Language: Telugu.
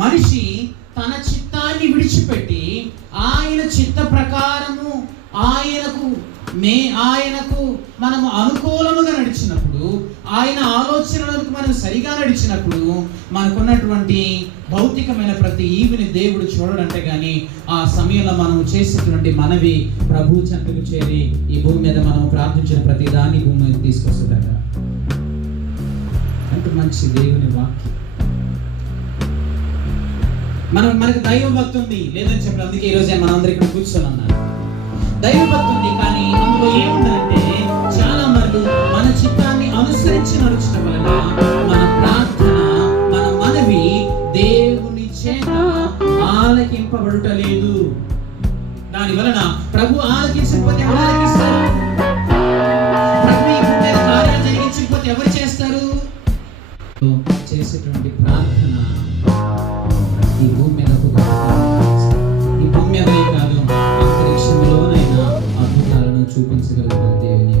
మనిషి తన చిత్తాన్ని విడిచిపెట్టి ఆయన చిత్త ప్రకారము ఆయనకు మనము అనుకూలముగా నడిచినప్పుడు, ఆయన ఆలోచనలకు మనం సరిగా నడిచినప్పుడు మనకున్నటువంటి భౌతికమైన ప్రతి ఈవిని దేవుడు చూడడంటే కానీ ఆ సమయంలో మనం చేసేటువంటి మనవి ప్రభు చెంతకు చేరి ఈ భూమి మీద మనం ప్రార్థించిన ప్రతి దాన్ని భూమి మీద తీసుకొస్తుందట. అంత మంచి దేవుని వాక్యం. మనకు దైవభక్తి ఉంది లేదని చెప్పడం, అందుకే ఈరోజు మనందరూ ఇక్కడ కూర్చొని ఉన్నారు. దైవభక్తి ఉంది, కానీ అందులో ఏముందంటే చాలా మంది మన చిత్తాన్ని అనుసరించి నడుచడం వలన మన ప్రార్థన, మన మనవి దేవుని చేత ఆలకింపబడటలేదు. దాని వలన ప్రభు ఆలకించకపోతే ఎవరు ఆలకిస్తారు? ప్రభు ఈ భూమి మీద కార్యాలు జరిగించకపోతే ఎవరు చేస్తారు? చేసేటువంటి ప్రార్థన ఈ భూమి మీద ఈ భూమి మీద కాదు, అంతరిక్షంలోనైనా అద్భుతాలను చూపించగలరు దేవుని.